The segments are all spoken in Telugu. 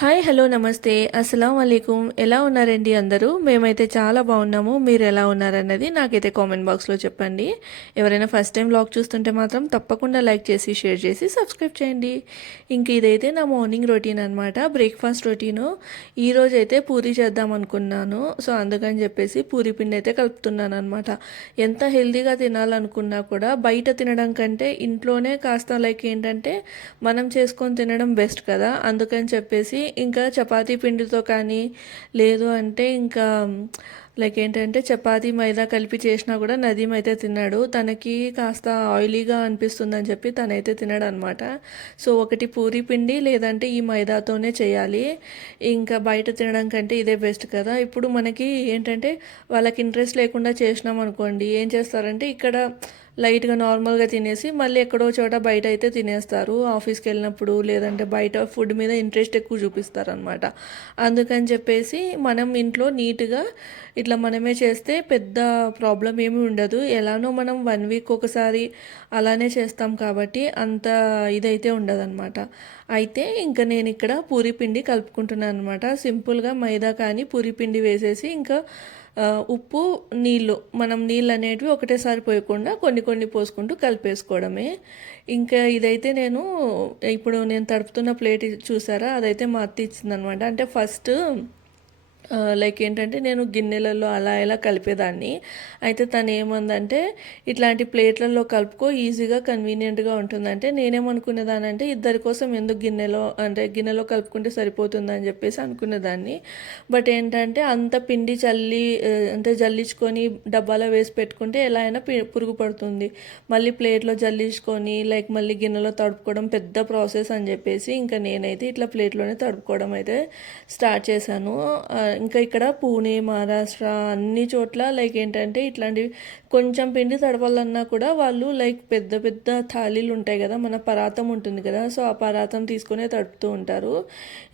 హాయ్ హలో నమస్తే. అస్సలం అయికం ఎలా ఉన్నారండి అందరూ? మేమైతే చాలా బాగున్నాము. మీరు ఎలా ఉన్నారన్నది నాకైతే కామెంట్ బాక్స్లో చెప్పండి. ఎవరైనా ఫస్ట్ టైం బ్లాగ్ చూస్తుంటే మాత్రం తప్పకుండా లైక్ చేసి షేర్ చేసి సబ్స్క్రైబ్ చేయండి. ఇంక ఇదైతే నా మార్నింగ్ రొటీన్ అనమాట బ్రేక్ఫాస్ట్ రొటీను. ఈరోజు అయితే పూరి చేద్దాం అనుకున్నాను. సో అందుకని చెప్పేసి పూరి పిండి అయితే కలుపుతున్నాను అనమాట ఎంత హెల్తీగా తినాలనుకున్నా కూడా బయట తినడం కంటే ఇంట్లోనే కాస్త లైక్ ఏంటంటే మనం చేసుకొని తినడం బెస్ట్ కదా. అందుకని చెప్పేసి ఇంకా చపాతీ పిండితో కానీ లేదు అంటే ఇంకా లైక్ ఏంటంటే చపాతీ మైదా కలిపి చేసినా కూడా నదీం అయితే తిన్నాడు. తనకి కాస్త ఆయిలీగా అనిపిస్తుంది అని చెప్పి తనైతే తిన్నాడు అనమాట సో ఒకటి పూరి పిండి లేదంటే ఈ మైదాతోనే చేయాలి. ఇంకా బయట తినడం కంటే ఇదే బెస్ట్ కదా. ఇప్పుడు మనకి ఏంటంటే వాళ్ళకి ఇంట్రెస్ట్ లేకుండా చేసినాం అనుకోండి ఏం చేస్తారంటే ఇక్కడ లైట్గా నార్మల్గా తినేసి మళ్ళీ ఎక్కడో చోట బయట అయితే తినేస్తారు. ఆఫీస్కి వెళ్ళినప్పుడు లేదంటే బయట ఫుడ్ మీద ఇంట్రెస్ట్ ఎక్కువ చూపిస్తారనమాట అందుకని చెప్పేసి మనం ఇంట్లో నీట్గా ఇట్లా మనమే చేస్తే పెద్ద ప్రాబ్లం ఏమీ ఉండదు. ఎలానో మనం వన్ వీక్ ఒకసారి అలానే చేస్తాం కాబట్టి అంత ఇదైతే ఉండదన్నమాట. అయితే ఇంకా నేను ఇక్కడ పూరి పిండి కలుపుకుంటున్నాను అనమాట సింపుల్గా మైదా కానీ పూరి పిండి వేసేసి ఇంకా ఉప్పు నీళ్ళు మనం నీళ్ళు అనేటివి ఒకటేసారి పోయకుండా కొన్ని కొన్ని పోసుకుంటూ కలిపేసుకోవడమే. ఇంకా ఇదైతే నేను ఇప్పుడు నేను తడుపుతున్న ప్లేట్ చూసారా? అదైతే మా అత్త ఇచ్చిందనమాట అంటే ఫస్ట్ లైక్ ఏంటంటే నేను గిన్నెలలో అలా ఇలా కలిపేదాన్ని. అయితే తను ఏమందంటే ఇట్లాంటి ప్లేట్లలో కలుపుకో ఈజీగా కన్వీనియంట్గా ఉంటుందంటే నేనేమనుకునేదానంటే ఇద్దరి కోసం ఎందుకు గిన్నెలో అంటే గిన్నెలో కలుపుకుంటే సరిపోతుందని చెప్పేసి అనుకునేదాన్ని. బట్ ఏంటంటే అంత పిండి చల్లి అంటే జల్లించుకొని డబ్బాలో వేసి పెట్టుకుంటే ఎలా అయినా పురుగు పడుతుంది. మళ్ళీ ప్లేట్లో జల్లించుకొని లైక్ మళ్ళీ గిన్నెలో తడుపుకోవడం పెద్ద ప్రాసెస్ అని చెప్పేసి ఇంకా నేనైతే ఇట్లా ప్లేట్లోనే తడుపుకోవడం అయితే స్టార్ట్ చేశాను. ఇంకా ఇక్కడ పూణే మహారాష్ట్ర అన్ని చోట్ల లైక్ ఏంటంటే ఇట్లాంటివి కొంచెం పిండి తడవాలన్నా కూడా వాళ్ళు లైక్ పెద్ద పెద్ద థాలీలు ఉంటాయి కదా మన పరాతం ఉంటుంది కదా సో ఆ పరాతం తీసుకునే తడుపుతూ ఉంటారు.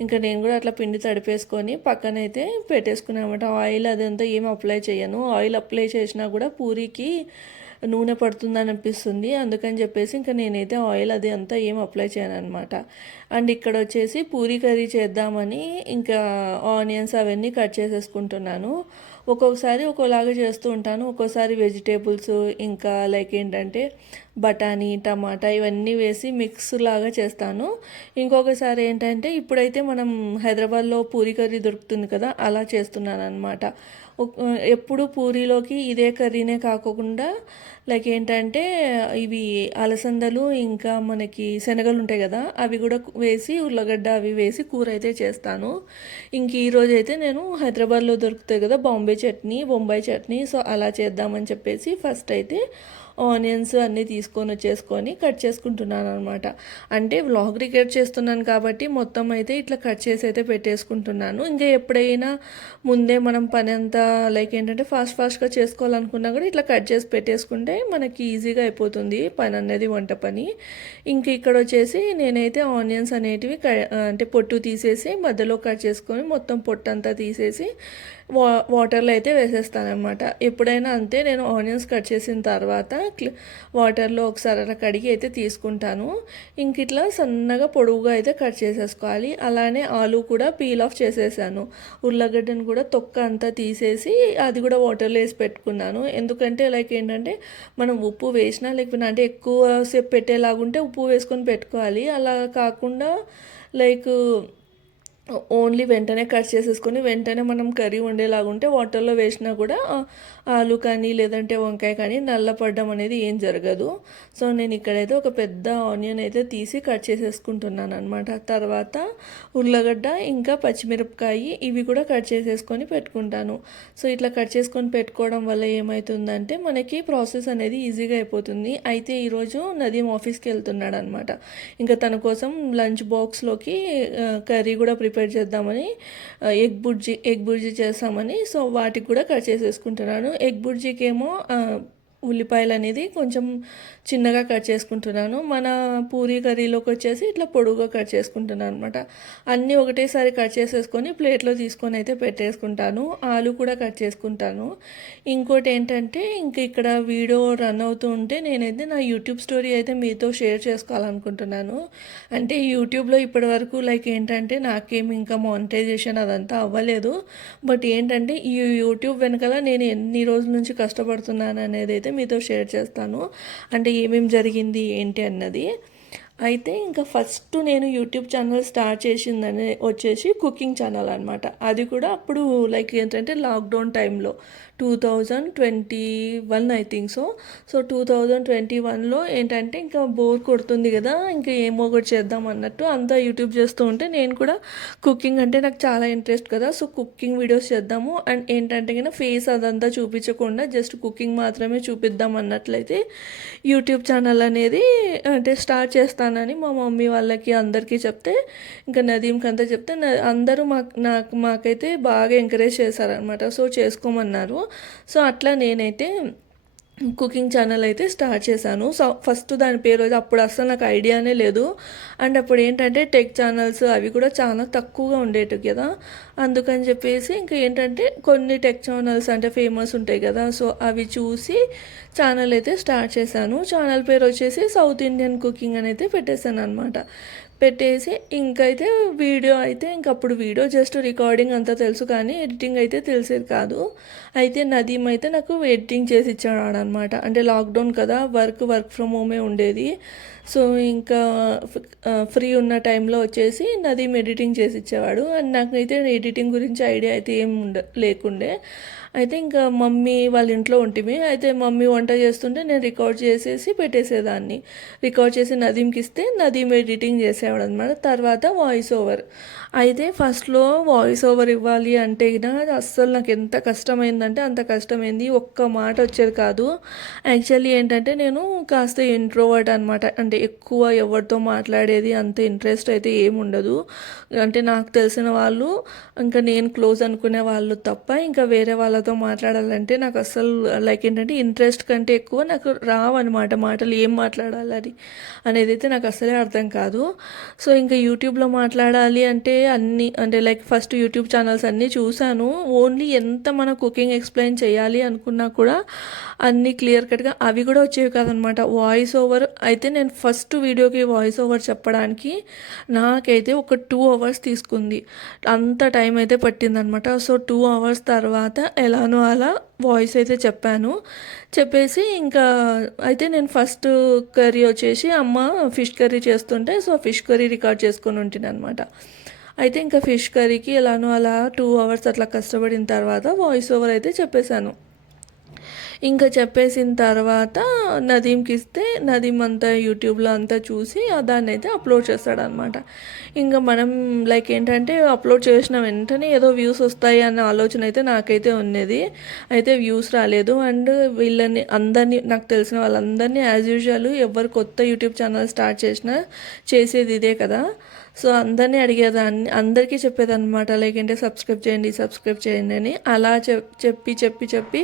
ఇంకా నేను కూడా అట్లా పిండి తడిపేసుకొని పక్కనైతే పెట్టేసుకున్నామట ఆయిల్ అదంతా ఏం అప్లై చేయను. ఆయిల్ అప్లై చేసినా కూడా పూరికి నూనె పడుతుందని అనిపిస్తుంది అందుకని చెప్పేసి ఇంకా నేనైతే ఆయిల్ అది అంతా ఏం అప్లై చేయను అనమాట అండ్ ఇక్కడ వచ్చేసి పూరీ కర్రీ చేద్దామని ఇంకా ఆనియన్స్ అవన్నీ కట్ చేసేసుకుంటున్నాను. ఒక్కొక్కసారి ఒక్కోలాగా చేస్తూ ఉంటాను. ఒక్కోసారి వెజిటేబుల్స్ ఇంకా లైక్ ఏంటంటే బఠానీ టమాటా ఇవన్నీ వేసి మిక్స్ లాగా చేస్తాను. ఇంకొకసారి ఏంటంటే ఇప్పుడైతే మనం హైదరాబాద్లో పూరి కర్రీ దొరుకుతుంది కదా అలా చేస్తున్నాను అనమాట ఎప్పుడు పూరీలోకి ఇదే కర్రీనే కాకుండా లైక్ ఏంటంటే ఇవి అలసందలు ఇంకా మనకి శనగలు ఉంటాయి కదా అవి కూడా వేసి ఉర్లగడ్డ అవి వేసి కూర అయితే చేస్తాను. ఇంక ఈరోజు అయితే నేను హైదరాబాద్లో దొరుకుతాయి కదా Bombay chutney Bombay chutney so అలా చేద్దామని చెప్పేసి ఫస్ట్ అయితే ఆనియన్స్ అన్నీ తీసుకొని వచ్చేసుకొని కట్ చేసుకుంటున్నాను అనమాట అంటే వ్లాగ్ రికార్డ్ చేస్తున్నాను కాబట్టి మొత్తం అయితే ఇట్లా కట్ చేసి అయితే పెట్టేసుకుంటున్నాను. ఇంకా ఎప్పుడైనా ముందే మనం పని అంతా లైక్ ఏంటంటే ఫాస్ట్ ఫాస్ట్గా చేసుకోవాలనుకున్నా కూడా ఇట్లా కట్ చేసి పెట్టేసుకుంటే మనకి ఈజీగా అయిపోతుంది పని అనేది వంట పని. ఇంక ఇక్కడ వచ్చేసి నేనైతే ఆనియన్స్ అనేటివి అంటే పొట్టు తీసేసి మధ్యలో కట్ చేసుకొని మొత్తం పొట్టు అంతా తీసేసి వా వాటర్లో అయితే వేసేస్తాను ఎప్పుడైనా అంతే నేను ఆనియన్స్ కట్ చేసిన తర్వాత వాటర్లో ఒకసారి అలా కడిగి అయితే తీసుకుంటాను. ఇంక ఇట్లా సన్నగా పొడవుగా అయితే కట్ చేసేసుకోవాలి. అలానే ఆలు కూడా పీల్ ఆఫ్ చేసేసాను. ఉర్లగడ్డను కూడా తొక్క అంతా తీసేసి అది కూడా వాటర్లో వేసి పెట్టుకున్నాను. ఎందుకంటే లైక్ ఏంటంటే మనం ఉప్పు వేసినా లేకపోయినా అంటే ఎక్కువ సేపు పెట్టేలాగుంటే ఉప్పు వేసుకొని పెట్టుకోవాలి. అలా కాకుండా లైక్ ఓన్లీ వెంటనే కట్ చేసేసుకొని వెంటనే మనం కర్రీ వండేలాగా ఉంటే వాటర్లో వేసినా కూడా ఆలు కానీ లేదంటే వంకాయ కానీ నల్లపడడం అనేది ఏం జరగదు. సో నేను ఇక్కడైతే ఒక పెద్ద ఆనియన్ అయితే తీసి కట్ చేసేసుకుంటున్నాను అనమాట తర్వాత ఉర్లగడ్డ ఇంకా పచ్చిమిరపకాయ ఇవి కూడా కట్ చేసేసుకొని పెట్టుకుంటాను. సో ఇట్లా కట్ చేసుకొని పెట్టుకోవడం వల్ల ఏమవుతుందంటే మనకి ప్రాసెస్ అనేది ఈజీగా అయిపోతుంది. అయితే ఈరోజు నదీం ఆఫీస్కి వెళ్తున్నాడు అనమాట ఇంకా తన కోసం లంచ్ బాక్స్లోకి కర్రీ కూడా ప్రిపేర్ ప్రిపేర్ చేద్దామని ఎగ్ బుర్జీ ఎగ్ బుర్జీ చేస్తామని సో వాటికి కూడా కట్ చేసేసుకుంటున్నాను. ఎగ్ బుర్జీకి ఏమో ఉల్లిపాయలు అనేది కొంచెం చిన్నగా కట్ చేసుకుంటున్నాను. మన పూరీ కర్రీలోకి వచ్చేసి ఇట్లా పొడుగుగా కట్ చేసుకుంటున్నాను అనమాట అన్నీ ఒకటేసారి కట్ చేసేసుకొని ప్లేట్లో తీసుకొని అయితే పెట్టేసుకుంటాను. ఆలు కూడా కట్ చేసుకుంటాను. ఇంకోటి ఏంటంటే ఇంక ఇక్కడ వీడియో రన్ అవుతూ ఉంటే నేనైతే నా యూట్యూబ్ స్టోరీ అయితే మీతో షేర్ చేసుకోవాలనుకుంటున్నాను. అంటే యూట్యూబ్లో ఇప్పటి వరకు లైక్ ఏంటంటే నాకేం ఇంకా మానిటైజేషన్ అదంతా అవ్వలేదు. బట్ ఏంటంటే ఈ యూట్యూబ్ వెనకాల నేను ఎన్ని రోజుల నుంచి కష్టపడుతున్నాను అనేది అయితే మీతో షేర్ చేస్తాను. అంటే ఏమేమి జరిగింది ఏంటి అన్నది. అయితే ఇంకా ఫస్ట్ నేను యూట్యూబ్ ఛానల్ స్టార్ట్ చేసిందని వచ్చేసి కుకింగ్ ఛానల్ అనమాట అది కూడా అప్పుడు లైక్ ఏంటంటే లాక్డౌన్ టైంలో. Two thousand twenty one I think so so two thousand twenty వన్లో ఏంటంటే ఇంకా బోర్ కొడుతుంది కదా ఇంకా ఏమో ఒకటి చేద్దాం అన్నట్టు అంతా యూట్యూబ్ చేస్తూ ఉంటే నేను కూడా కుకింగ్ అంటే నాకు చాలా ఇంట్రెస్ట్ కదా. సో కుకింగ్ వీడియోస్ చేద్దాము. అండ్ ఏంటంటే కన్నా ఫేస్ అదంతా చూపించకుండా జస్ట్ కుకింగ్ మాత్రమే చూపిద్దాం అన్నట్లయితే యూట్యూబ్ ఛానల్ అనేది అంటే స్టార్ట్ చేస్తానని మా మమ్మీ వాళ్ళకి అందరికీ చెప్తే ఇంకా నదీంకి అంతా చెప్తే అందరూ మాకు నాకు మాకైతే బాగా ఎంకరేజ్ చేశారనమాట సో చేసుకోమన్నారు. సో అట్లా నేనైతే కుకింగ్ ఛానల్ అయితే స్టార్ట్ చేశాను. సో ఫస్ట్ దాని పేరు అప్పుడు అసలు నాకు ఐడియానే లేదు. అండ్ అప్పుడు ఏంటంటే టెక్ ఛానల్స్ అవి కూడా చాలా తక్కువగా ఉండేవి కదా. అందుకని చెప్పేసి ఇంకా ఏంటంటే కొన్ని టెక్ ఛానల్స్ అంటే ఫేమస్ ఉంటాయి కదా. సో అవి చూసి ఛానల్ అయితే స్టార్ట్ చేశాను. ఛానల్ పేరు వచ్చేసి సౌత్ ఇండియన్ కుకింగ్ అని అయితే పెట్టేశాను అనమాట పెట్టేసి ఇంకైతే వీడియో అయితే ఇంక అప్పుడు వీడియో జస్ట్ రికార్డింగ్ అంతా తెలుసు కానీ ఎడిటింగ్ అయితే తెలిసేది కాదు. అయితే నదీం అయితే నాకు ఎడిటింగ్ చేసి ఇచ్చాడు అనమాట అంటే లాక్డౌన్ కదా వర్క్ వర్క్ ఫ్రమ్ హోమే ఉండేది. సో ఇంకా ఫ్రీ ఉన్న టైంలో వచ్చేసి నదీం ఎడిటింగ్ చేసి ఇచ్చేవాడు. అండ్ నాకైతే ఎడిటింగ్ గురించి ఐడియా అయితే ఏం ఉండ లేకుండే. అయితే ఇంకా uh, మమ్మీ వాళ్ళ ఇంట్లో ఉంటిమి. అయితే మమ్మీ వంట చేస్తుంటే నేను రికార్డ్ చేసేసి పెట్టేసేదాన్ని. రికార్డ్ చేసి నదీంకి ఇస్తే నదీం ఎడిటింగ్ చేసేవాడు అనమాట తర్వాత వాయిస్ ఓవర్ అయితే ఫస్ట్లో వాయిస్ ఓవర్ ఇవ్వాలి అంటే అస్సలు నాకు ఎంత కష్టమైందంటే అంత కష్టమైంది. ఒక్క మాట వచ్చేది కాదు. యాక్చువల్లీ ఏంటంటే నేను కాస్త ఇంట్రోవర్ట్ అనమాట అంటే ఎక్కువ ఎవరితో మాట్లాడేది అంత ఇంట్రెస్ట్ అయితే ఏమి ఉండదు. అంటే నాకు తెలిసిన వాళ్ళు ఇంకా నేను క్లోజ్ అనుకునే వాళ్ళు తప్ప ఇంకా వేరే వాళ్ళ వాళ్ళతో మాట్లాడాలంటే నాకు అసలు లైక్ ఏంటంటే ఇంట్రెస్ట్ కంటే ఎక్కువ నాకు రావన్నమాట మాటలు ఏం మాట్లాడాలని అనేది అయితే నాకు అసలే అర్థం కాదు. సో ఇంకా యూట్యూబ్లో మాట్లాడాలి అంటే అన్ని అంటే లైక్ ఫస్ట్ యూట్యూబ్ ఛానల్స్ అన్నీ చూశాను. ఓన్లీ ఎంత మన కుకింగ్ ఎక్స్ప్లెయిన్ చేయాలి అనుకున్నా కూడా అన్నీ క్లియర్ కట్గా అవి కూడా వచ్చేవి కాదనమాట వాయిస్ ఓవర్ అయితే నేను ఫస్ట్ వీడియోకి వాయిస్ ఓవర్ చెప్పడానికి నాకైతే ఒక టూ అవర్స్ తీసుకుంది. అంత టైం అయితే పట్టిందనమాట సో టూ అవర్స్ తర్వాత ఎలానో అలా వాయిస్ అయితే చెప్పాను. చెప్పేసి ఇంకా అయితే నేను ఫస్ట్ కర్రీ వచ్చేసి అమ్మ ఫిష్ కర్రీ చేస్తుంటే సో ఫిష్ కర్రీ రికార్డ్ చేసుకొని ఉంటుంది అనమాట అయితే ఇంకా ఫిష్ కర్రీకి ఎలానో అలా టూ అవర్స్ అట్లా కష్టపడిన తర్వాత వాయిస్ ఓవర్ అయితే చెప్పేశాను. ఇంకా చెప్పేసిన తర్వాత నదీంకి ఇస్తే నదీం అంతా యూట్యూబ్లో అంతా చూసి దాన్ని అయితే అప్లోడ్ చేస్తాడనమాట. ఇంకా మనం లైక్ ఏంటంటే అప్లోడ్ చేసిన వెంటనే ఏదో వ్యూస్ వస్తాయి అన్న ఆలోచన అయితే నాకైతే ఉన్నది. అయితే వ్యూస్ రాలేదు. అండ్ వీళ్ళని అందరినీ నాకు తెలిసిన వాళ్ళందరినీ యాజ్ యూజువల్ ఎవరు కొత్త యూట్యూబ్ ఛానల్ స్టార్ట్ చేసినా చేసేది ఇదే కదా. సో అందరినీ అడిగేదాన్ని అందరికీ చెప్పేదన్నమాట. లైక్ అంటే సబ్స్క్రైబ్ చేయండి సబ్స్క్రైబ్ చేయండి అని అలా చెప్ చెప్పి చెప్పి చెప్పి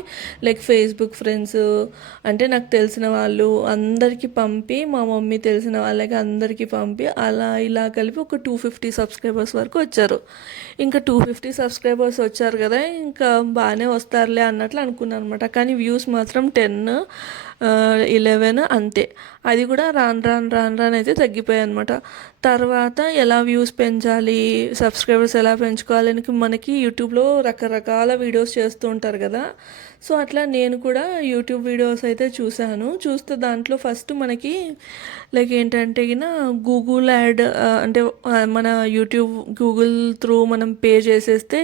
లైక్ ఫేస్బుక్ ఫ్రెండ్స్ అంటే నాకు తెలిసిన వాళ్ళు అందరికీ పంపి మా మమ్మీ తెలిసిన వాళ్ళకి అందరికీ పంపి అలా ఇలా కలిపి ఒక టూ ఫిఫ్టీ సబ్స్క్రైబర్స్ వరకు వచ్చారు. ఇంకా టూ ఫిఫ్టీ సబ్స్క్రైబర్స్ వచ్చారు కదా ఇంకా బాగానే వస్తారులే అన్నట్లు అనుకున్నాను అనమాట కానీ వ్యూస్ మాత్రం టెన్ ఇలెవెన్ అంతే. అది కూడా రాను రాను రాను రాను అయితే తగ్గిపోయాయి అనమాట తర్వాత ఎలా వ్యూస్ పెంచాలి సబ్స్క్రైబర్స్ ఎలా పెంచుకోవాలి అని మనకి యూట్యూబ్లో రకరకాల వీడియోస్ చేస్తూ ఉంటారు కదా. సో అట్లా నేను కూడా యూట్యూబ్ వీడియోస్ అయితే చూశాను. చూస్తే దాంట్లో ఫస్ట్ మనకి లైక్ ఏంటంటే గూగుల్ యాడ్ అంటే మన యూట్యూబ్ గూగుల్ త్రూ మనం పే చేసేస్తే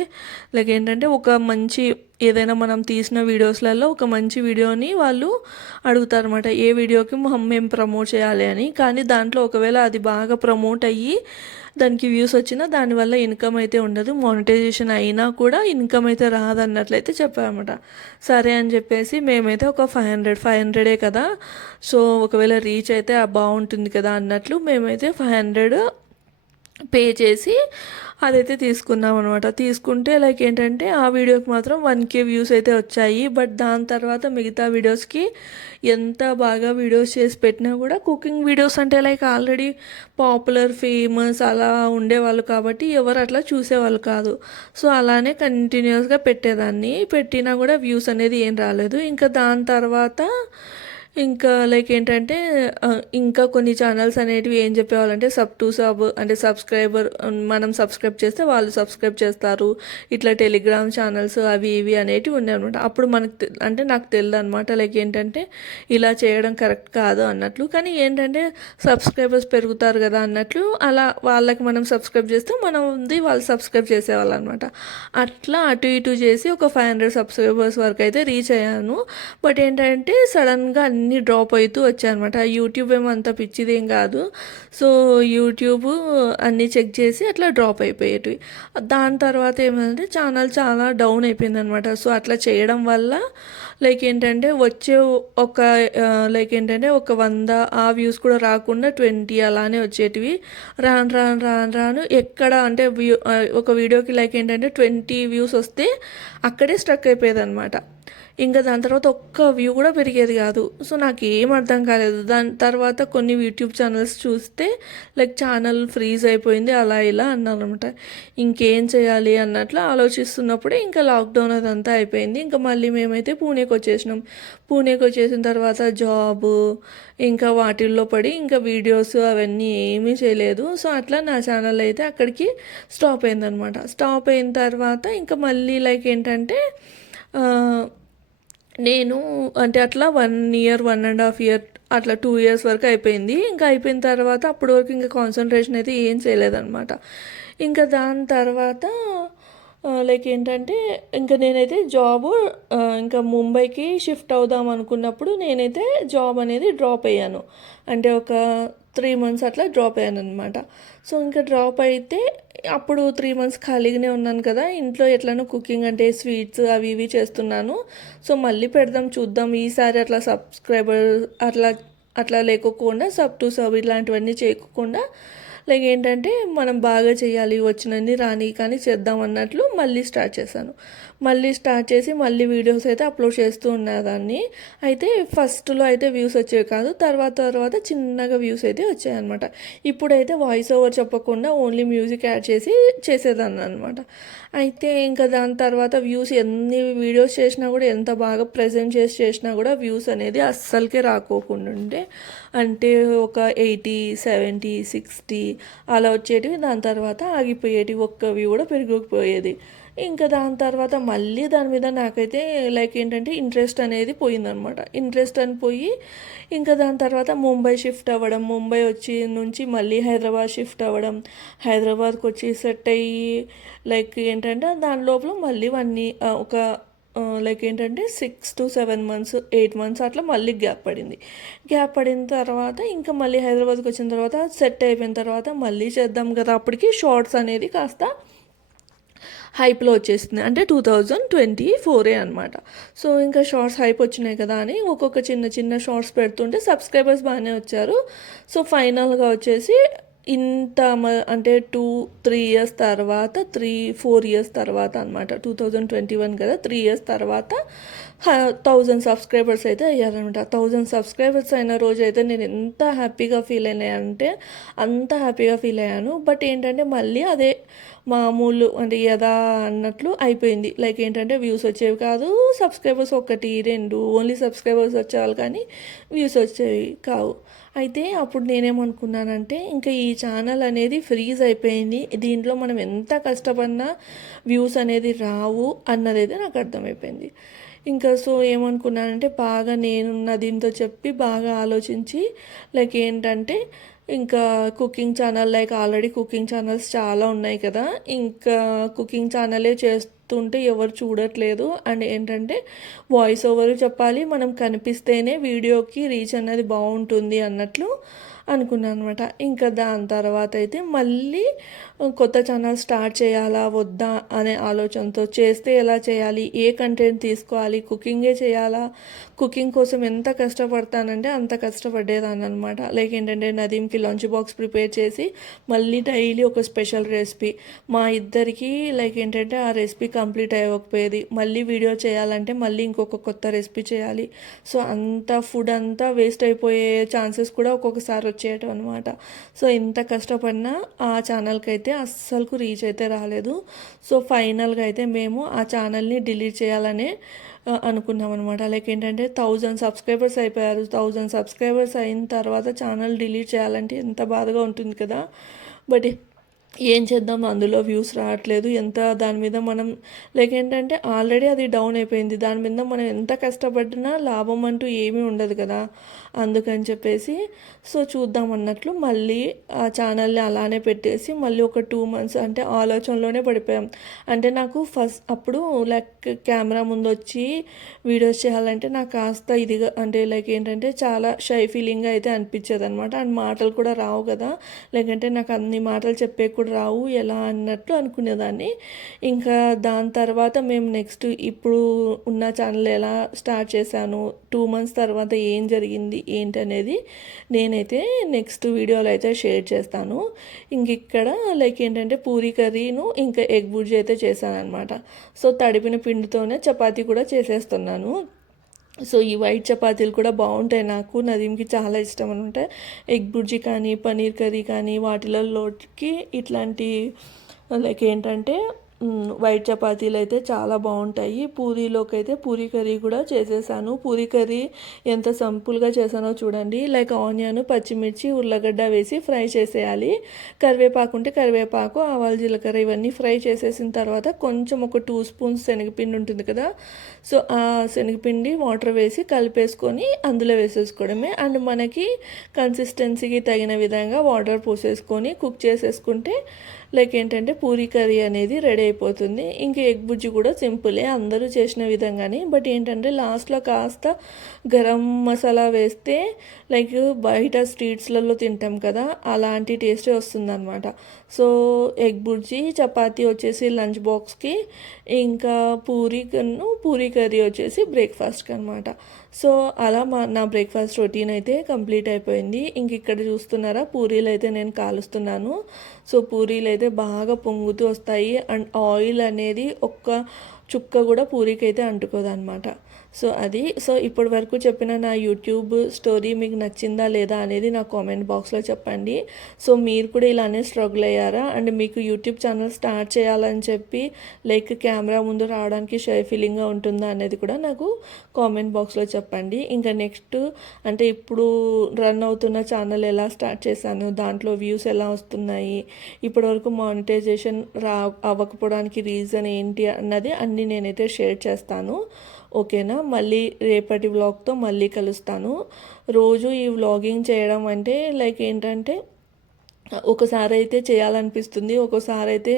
లైక్ ఏంటంటే ఒక మంచి ఏదైనా మనం తీసిన వీడియోస్లలో ఒక మంచి వీడియోని వాళ్ళు అడుగుతారన్నమాట. ఏ వీడియోకి మేము ప్రమోట్ చేయాలి అని. కానీ దాంట్లో ఒకవేళ అది బాగా ప్రమోట్ అయ్యి దానికి వ్యూస్ వచ్చినా దానివల్ల ఇన్కమ్ అయితే ఉండదు. మానిటైజేషన్ అయినా కూడా ఇన్కమ్ అయితే రాదన్నట్లయితే చెప్పామట సరే అని చెప్పేసి మేమైతే ఒక ఫైవ్ హండ్రెడ్ ఫైవ్ హండ్రెడే కదా. సో ఒకవేళ రీచ్ అయితే బాగుంటుంది కదా అన్నట్లు మేమైతే ఫైవ్ హండ్రెడ్ పే చేసి అదైతే తీసుకున్నాం అనమాట తీసుకుంటే లైక్ ఏంటంటే ఆ వీడియోకి మాత్రం వన్ కే వ్యూస్ అయితే వచ్చాయి. బట్ దాని తర్వాత మిగతా వీడియోస్కి ఎంత బాగా వీడియోస్ చేసి పెట్టినా కూడా కుకింగ్ వీడియోస్ అంటే లైక్ ఆల్రెడీ పాపులర్ ఫేమస్ అలా ఉండేవాళ్ళు కాబట్టి ఎవరు అట్లా చూసేవాళ్ళు కాదు. సో అలానే కంటిన్యూస్గా పెట్టేదాన్ని. పెట్టినా కూడా వ్యూస్ అనేది ఏం రాలేదు. ఇంకా దాని తర్వాత ఇంకా లైక్ ఏంటంటే ఇంకా కొన్ని ఛానల్స్ అనేటివి ఏం చెప్పేవాళ్ళంటే సబ్ టు సబ్ అంటే సబ్స్క్రైబర్ మనం సబ్స్క్రైబ్ చేస్తే వాళ్ళు సబ్స్క్రైబ్ చేస్తారు. ఇట్లా టెలిగ్రామ్ ఛానల్స్ అవి ఇవి అనేటివి ఉన్నాయన్నమాట అప్పుడు మనకు అంటే నాకు తెలియదు అనమాట లైక్ ఏంటంటే ఇలా చేయడం కరెక్ట్ కాదు అన్నట్లు. కానీ ఏంటంటే సబ్స్క్రైబర్స్ పెరుగుతారు కదా అన్నట్లు అలా వాళ్ళకి మనం సబ్స్క్రైబ్ చేస్తే మనం ఉంది వాళ్ళు సబ్స్క్రైబ్ చేసేవాళ్ళు అనమాట అట్లా అటు ఇటు చేసి ఒక ఫైవ్ హండ్రెడ్ సబ్స్క్రైబర్స్ వరకు అయితే రీచ్ అయ్యాను. బట్ ఏంటంటే సడన్గా అన్ని డ్రాప్ అవుతూ వచ్చాయన్నమాట యూట్యూబ్ ఏమో అంత పిచ్చిదేం కాదు. సో యూట్యూబ్ అన్నీ చెక్ చేసి అట్లా డ్రాప్ అయిపోయేటివి. దాని తర్వాత ఏమంటే ఛానల్ చాలా డౌన్ అయిపోయింది అనమాట సో అట్లా చేయడం వల్ల లైక్ ఏంటంటే వచ్చే ఒక లైక్ ఏంటంటే ఒక వంద ఆ వ్యూస్ కూడా రాకుండా ట్వంటీ అలానే వచ్చేటివి. రాను రాను రాను రాను ఎక్కడ అంటే వ్యూ ఒక వీడియోకి లైక్ ఏంటంటే ట్వంటీ వ్యూస్ వస్తే అక్కడే స్ట్రక్ అయిపోయేది అనమాట ఇంకా దాని తర్వాత ఒక్క వ్యూ కూడా పెరిగేది కాదు. సో నాకు ఏం అర్థం కాలేదు. దాని తర్వాత కొన్ని యూట్యూబ్ ఛానల్స్ చూస్తే లైక్ ఛానల్ ఫ్రీజ్ అయిపోయింది అలా ఇలా అన్నారు అనమాట ఇంకేం చేయాలి అన్నట్లు ఆలోచిస్తున్నప్పుడే ఇంకా లాక్డౌన్ అదంతా అయిపోయింది. ఇంకా మళ్ళీ మేమైతే పూణేకి వచ్చేసినాం. పూణేకి వచ్చేసిన తర్వాత జాబ్ ఇంకా వాటిల్లో పడి ఇంకా వీడియోస్ అవన్నీ ఏమీ చేయలేదు. సో అట్లా నా ఛానల్ అయితే అక్కడికి స్టాప్ అయిందనమాట స్టాప్ అయిన తర్వాత ఇంకా మళ్ళీ లైక్ ఏంటంటే నేను అంటే అట్లా one year one and half year అట్లా టూ ఇయర్స్ వరకు అయిపోయింది. ఇంకా అయిపోయిన తర్వాత అప్పటి వరకు ఇంకా కాన్సన్ట్రేషన్ అయితే ఏం చేయలేదన్నమాట. ఇంకా దాని తర్వాత లైక్ ఏంటంటే ఇంకా నేనైతే జాబ్ ఇంకా ముంబైకి షిఫ్ట్ అవుదాం అనుకున్నప్పుడు నేనైతే జాబ్ అనేది డ్రాప్ అయ్యాను. అంటే ఒక త్రీ మంత్స్ అట్లా డ్రాప్ అయ్యాను అనమాట సో ఇంకా డ్రాప్ అయితే అప్పుడు త్రీ మంత్స్ ఖాళీగానే ఉన్నాను కదా. ఇంట్లో ఎట్లనో కుకింగ్ అంటే స్వీట్స్ అవి ఇవి చేస్తున్నాను. సో మళ్ళీ పెడదాం చూద్దాం. ఈసారి అట్లా సబ్స్క్రైబర్ అట్లా అట్లా లేకోకుండా సబ్ టు సబ్ ఇలాంటివన్నీ చేయకుండా లైక్ ఏంటంటే మనం బాగా చేయాలి వచ్చినన్ని రాని కానీ చేద్దాం అన్నట్లు మళ్ళీ స్టార్ట్ చేశాను. మళ్ళీ స్టార్ట్ చేసి మళ్ళీ వీడియోస్ అయితే అప్లోడ్ చేస్తూ ఉన్నదాన్ని. అయితే ఫస్ట్లో అయితే వ్యూస్ వచ్చేవి కాదు తర్వాత తర్వాత చిన్నగా వ్యూస్ అయితే వచ్చాయి అనమాట ఇప్పుడైతే వాయిస్ ఓవర్ చెప్పకుండా ఓన్లీ మ్యూజిక్ యాడ్ చేసి చేసేదాన్ని అనమాట అయితే ఇంకా దాని తర్వాత వ్యూస్ ఎన్ని వీడియోస్ చేసినా కూడా ఎంత బాగా ప్రజెంట్ చేసి చేసినా కూడా వ్యూస్ అనేది అస్సలకే రాకోకుండా ఉండే. అంటే ఒక ఎయిటీ సెవెంటీ సిక్స్టీ అలా వచ్చేటివి దాని తర్వాత ఆగిపోయేటివి ఒక్క వ్యూ కూడా పెరిగిపోయేది. ఇంకా దాని తర్వాత మళ్ళీ దాని మీద నాకైతే లైక్ ఏంటంటే ఇంట్రెస్ట్ అనేది పోయిందనమాట. ఇంట్రెస్ట్ అని పోయి ఇంకా దాని తర్వాత ముంబై షిఫ్ట్ అవ్వడం ముంబై వచ్చి నుంచి మళ్ళీ హైదరాబాద్ షిఫ్ట్ అవ్వడం హైదరాబాద్కి వచ్చి సెట్ అయ్యి లైక్ ఏంటంటే దాని లోపల మళ్ళీ వన్ ఒక లైక్ ఏంటంటే six to seven months eight months అట్లా మళ్ళీ గ్యాప్ పడింది. గ్యాప్ పడిన తర్వాత ఇంకా మళ్ళీ హైదరాబాద్కి వచ్చిన తర్వాత సెట్ అయిపోయిన తర్వాత మళ్ళీ చేద్దాం కదా అప్పటికి షార్ట్స్ అనేది కాస్త హైప్లో వచ్చేసింది అంటే టూ థౌజండ్ ట్వంటీ ఫోరే అనమాట సో ఇంకా షార్ట్స్ హైప్ వచ్చినాయి కదా అని ఒక్కొక్క చిన్న చిన్న షార్ట్స్ పెడుతుంటే సబ్స్క్రైబర్స్ బాగానే వచ్చారు. సో ఫైనల్గా వచ్చేసి ఇంత మ- అంటే టూ త్రీ ఇయర్స్ తర్వాత త్రీ ఫోర్ ఇయర్స్ తర్వాత అనమాట టూ థౌజండ్ ట్వంటీ వన్ కదా త్రీ ఇయర్స్ తర్వాత థౌజండ్ సబ్స్క్రైబర్స్ అయితే అయ్యారనమాట థౌజండ్ సబ్స్క్రైబర్స్ అయిన రోజు అయితే నేను ఎంత హ్యాపీగా ఫీల్ అయినాయంటే అంత హ్యాపీగా ఫీల్ అయ్యాను. బట్ ఏంటంటే మళ్ళీ అదే మామూలు అంటే యదా అన్నట్లు అయిపోయింది. లైక్ ఏంటంటే వ్యూస్ వచ్చేవి కాదు సబ్స్క్రైబర్స్ ఒకటి రెండు ఓన్లీ సబ్స్క్రైబర్స్ వచ్చేవాళ్ళు కానీ వ్యూస్ వచ్చేవి కావు. అయితే అప్పుడు నేనేమనుకున్నానంటే ఇంకా ఈ ఛానల్ అనేది ఫ్రీజ్ అయిపోయింది. దీంట్లో మనం ఎంత కష్టపడినా వ్యూస్ అనేది రావు అన్నది అయితే నాకు అర్థమైపోయింది. ఇంకా సో ఏమనుకున్నానంటే బాగా నేనున్న దీంతో చెప్పి బాగా ఆలోచించి లైక్ ఏంటంటే ఇంకా cooking channel like already cooking channels చాలా ఉన్నాయి కదా. ఇంకా కుకింగ్ ఛానలే చెప్తుంటే ఎవరు చూడట్లేదు. అండ్ ఏంటంటే వాయిస్ ఓవర్ చెప్పాలి. మనం కనిపిస్తేనే వీడియోకి రీచ్ అన్నది బాగుంటుంది అన్నట్లు అనుకున్నాను అనమాట ఇంకా దాని తర్వాత అయితే మళ్ళీ కొత్త ఛానల్ స్టార్ట్ చేయాలా వద్దా అనే ఆలోచనతో చేస్తే ఎలా చేయాలి? ఏ కంటెంట్ తీసుకోవాలి? కుకింగే చేయాలా? కుకింగ్ కోసం ఎంత కష్టపడతానంటే అంత కష్టపడేదాన్ని అనమాట లైక్ ఏంటంటే నదీంకి లంచ్ బాక్స్ ప్రిపేర్ చేసి మళ్ళీ డైలీ ఒక స్పెషల్ రెసిపీ. మా ఇద్దరికి లైక్ ఏంటంటే ఆ రెసిపీ కంప్లీట్ అవ్వకపోయేది. మళ్ళీ వీడియో చేయాలంటే మళ్ళీ ఇంకొక కొత్త రెసిపీ చేయాలి. సో అంత ఫుడ్ అంతా వేస్ట్ అయిపోయే ఛాన్సెస్ కూడా ఒక్కొక్కసారి వచ్చేయటం అనమాట సో ఎంత కష్టపడినా ఆ ఛానల్కి అయితే అస్సలకు రీచ్ అయితే రాలేదు. సో ఫైనల్గా అయితే మేము ఆ ఛానల్ని డిలీట్ చేయాలనే అనుకున్నాం అనమాట లైక్ ఏంటంటే థౌజండ్ సబ్స్క్రైబర్స్ అయిపోయారు. థౌజండ్ సబ్స్క్రైబర్స్ అయిన తర్వాత ఛానల్ డిలీట్ చేయాలంటే ఎంత బాధగా ఉంటుంది కదా. బట్ ఏం చేద్దాం? అందులో వ్యూస్ రావట్లేదు. ఎంత? దాని మీద మనం లైక్ ఏంటంటే ఆల్రెడీ అది డౌన్ అయిపోయింది. దాని మీద మనం ఎంత కష్టపడినా లాభం అంటూ ఏమీ ఉండదు కదా. అందుకని చెప్పేసి సో చూద్దాం అన్నట్లు మళ్ళీ ఆ ఛానల్ని అలానే పెట్టేసి మళ్ళీ ఒక టూ మంత్స్ అంటే ఆలోచనలోనే పడిపోయాం. అంటే నాకు ఫస్ట్ అప్పుడు లైక్ కెమెరా ముందు వచ్చి వీడియోస్ చేయాలంటే నాకు కాస్త ఇదిగా అంటే లైక్ ఏంటంటే చాలా షై ఫీలింగ్గా అయితే అనిపించేది అనమాట అండ్ మాటలు కూడా రావు కదా. లేకంటే నాకు అన్ని మాటలు చెప్పే కూడా రావు ఎలా అన్నట్లు అనుకునేదాన్ని. ఇంకా దాని తర్వాత మేము నెక్స్ట్ ఇప్పుడు ఉన్న ఛానల్ ఎలా స్టార్ట్ చేశాను టూ మంత్స్ తర్వాత ఏం జరిగింది ఏంటి అనేది నేనైతే నెక్స్ట్ వీడియోలో అయితే షేర్ చేస్తాను. ఇంక ఇక్కడ లైక్ ఏంటంటే పూరీ కర్రీను ఇంకా ఎగ్ బుర్జీ అయితే చేశాను అనమాట సో తడిపిన పిండితోనే చపాతీ కూడా చేసేస్తున్నాను. సో ఈ వైట్ చపాతీలు కూడా బాగుంటాయి నాకు నదీంకి చాలా ఇష్టం అనమాట ఎగ్ బుర్జీ కానీ పనీర్ కర్రీ కానీ వాటిలలోకి ఇట్లాంటి లైక్ ఏంటంటే వైట్ చపాతీలు అయితే చాలా బాగుంటాయి. పూరీలోకి అయితే పూరీ కర్రీ కూడా చేసేసాను. పూరీ కర్రీ ఎంత సింపుల్గా చేశానో చూడండి. లైక్ ఆనియన్ పచ్చిమిర్చి ఉర్లగడ్డ వేసి ఫ్రై చేసేయాలి. కరివేపాకు ఉంటే కరివేపాకు ఆవాలు జీలకర్ర ఇవన్నీ ఫ్రై చేసేసిన తర్వాత కొంచెం ఒక టూ స్పూన్స్ శనగపిండి ఉంటుంది కదా. సో ఆ శనగపిండి వాటర్ వేసి కలిపేసుకొని అందులో వేసేసుకోవడమే. అండ్ మనకి కన్సిస్టెన్సీకి తగిన విధంగా వాటర్ పోసేసుకొని కుక్ చేసేసుకుంటే లైక్ ఏంటంటే పూరీ కర్రీ అనేది రెడీ అయిపోతుంది. ఇంకా ఎగ్ బుజ్జి కూడా సింపులే అందరూ చేసిన విధంగానే. బట్ ఏంటంటే లాస్ట్లో కాస్త గరం మసాలా వేస్తే లైక్ బయట స్ట్రీట్స్లలో తింటాం కదా అలాంటి టేస్టే వస్తుందన్నమాట. సో ఎగ్ బుర్జీ చపాతీ వచ్చేసి లంచ్ బాక్స్కి ఇంకా పూరీ కన్ను పూరీ కర్రీ వచ్చేసి బ్రేక్ఫాస్ట్కి అనమాట సో అలా మా నా బ్రేక్ఫాస్ట్ రొటీన్ అయితే కంప్లీట్ అయిపోయింది. ఇంక ఇక్కడ చూస్తున్నారా పూరీలు అయితే నేను కాలుస్తున్నాను. సో పూరీలు అయితే బాగా పొంగుతూ వస్తాయి. అండ్ ఆయిల్ అనేది ఒక్క చుక్క కూడా పూరికైతే అయితే అంటుకోదన్నమాట. సో అది సో ఇప్పటి వరకు చెప్పిన నా యూట్యూబ్ స్టోరీ మీకు నచ్చిందా లేదా అనేది నా కామెంట్ బాక్స్లో చెప్పండి. సో మీరు కూడా ఇలానే స్ట్రగుల్ అయ్యారా? అండ్ మీకు యూట్యూబ్ ఛానల్ స్టార్ట్ చేయాలని చెప్పి లైక్ కెమెరా ముందు రావడానికి షై ఫీలింగ్గా ఉంటుందా అనేది కూడా నాకు కామెంట్ బాక్స్లో చెప్పండి. ఇంకా నెక్స్ట్ అంటే ఇప్పుడు రన్ అవుతున్న ఛానల్ ఎలా స్టార్ట్ చేశాను దాంట్లో వ్యూస్ ఎలా వస్తున్నాయి ఇప్పటివరకు మానిటైజేషన్ రా అవ్వకపోవడానికి రీజన్ ఏంటి అన్నది అన్ని నేనైతే షేర్ చేస్తాను. ఓకేనా? మళ్ళీ రేపటి వ్లాగ్తో మళ్ళీ కలుస్తాను. రోజు ఈ వ్లాగింగ్ చేయడం అంటే లైక్ ఏంటంటే ఒకసారి అయితే చేయాలనిపిస్తుంది. ఒక్కోసారి అయితే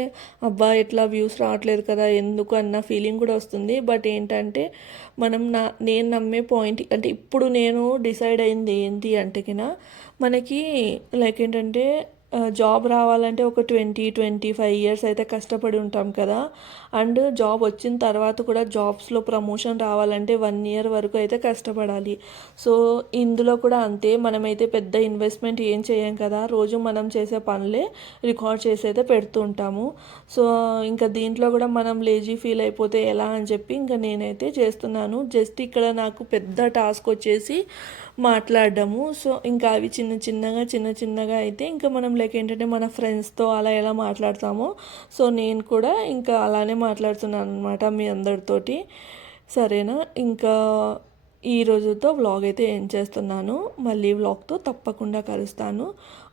అబ్బా ఎట్లా వ్యూస్ రావట్లేదు కదా ఎందుకు అన్న ఫీలింగ్ కూడా వస్తుంది. బట్ ఏంటంటే మనం నా నేను నమ్మే పాయింట్ అంటే ఇప్పుడు నేను డిసైడ్ అయింది ఏంటి అంటేకినా మనకి లైక్ ఏంటంటే జాబ్ రావాలంటే ఒక ట్వంటీ ట్వంటీ ఫైవ్ ఇయర్స్ అయితే కష్టపడి ఉంటాం కదా. అండ్ జాబ్ వచ్చిన తర్వాత కూడా జాబ్స్లో ప్రమోషన్ రావాలంటే వన్ ఇయర్ వరకు అయితే కష్టపడాలి. సో ఇందులో కూడా అంతే మనమైతే పెద్ద ఇన్వెస్ట్మెంట్ ఏం చేయం కదా రోజు మనం చేసే పనులే రికార్డ్ చేసి అయితే పెడుతూ ఉంటాము. సో ఇంకా దీంట్లో కూడా మనం లేజీ ఫీల్ అయిపోతే ఎలా అని చెప్పి ఇంకా నేనైతే చేస్తున్నాను. జస్ట్ ఇక్కడ నాకు పెద్ద టాస్క్ వచ్చేసి మాట్లాడడము. సో ఇంకా అవి చిన్న చిన్నగా చిన్న చిన్నగా అయితే ఇంకా మనం లైక్ ఏంటంటే మన ఫ్రెండ్స్తో అలా ఎలా మాట్లాడతామో సో నేను కూడా ఇంకా అలానే మాట్లాడుతున్నాను అనమాట మీ అందరితోటి. సరేనా? ఇంకా ఈ రోజుతో వ్లాగ్ అయితే ఏం చేస్తున్నాను. మళ్ళీ వ్లాగ్తో తప్పకుండా కలుస్తాను.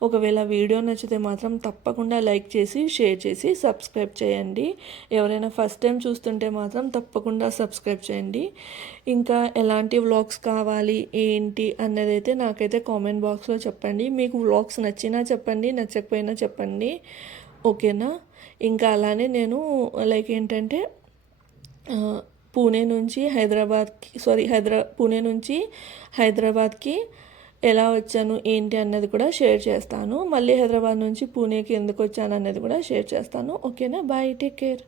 ఒకవేళ వీడియో నచ్చితే మాత్రం తప్పకుండా లైక్ చేసి షేర్ చేసి సబ్స్క్రైబ్ చేయండి. ఎవరైనా ఫస్ట్ టైం చూస్తుంటే మాత్రం తప్పకుండా సబ్స్క్రైబ్ చేయండి. ఇంకా ఎలాంటి వ్లాగ్స్ కావాలి ఏంటి అన్నది అయితే నాకైతే కామెంట్ బాక్స్లో చెప్పండి. మీకు వ్లాగ్స్ నచ్చినా చెప్పండి నచ్చకపోయినా చెప్పండి. ఓకేనా? ఇంకా అలానే నేను లైక్ ఏంటంటే పూణే నుంచి హైదరాబాద్కి సారీ హైదరా పూణే నుంచి హైదరాబాద్కి ఎలా వచ్చాను ఏంటి అన్నది కూడా షేర్ చేస్తాను. మళ్ళీ హైదరాబాద్ నుంచి పూణేకి ఎందుకు వచ్చాను అనేది కూడా షేర్ చేస్తాను. ఓకేనా? Bye take care